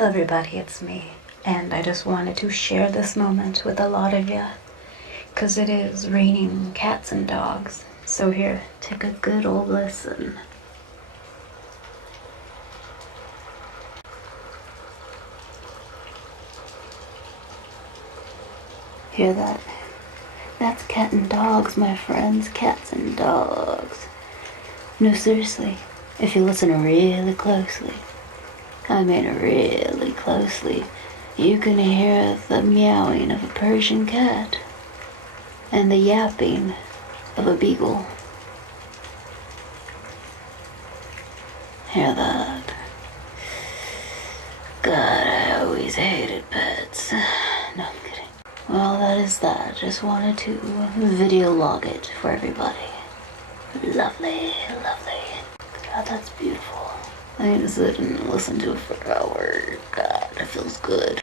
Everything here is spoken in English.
Hello everybody, it's me, and I just wanted to share this moment with a lot of you, because it is raining cats and dogs. So here, take a good old listen. Hear that? That's cat and dogs, my friends, cats and dogs. No, seriously, if you listen really closely, I mean really closely, you can hear the meowing of a Persian cat and the yapping of a beagle. Hear that? God, I always hated pets. No, I'm kidding. Well, that is that. Just wanted to video log it for everybody. Lovely, lovely. God, that's beautiful. I need to sit and listen to it for hours. God, it feels good.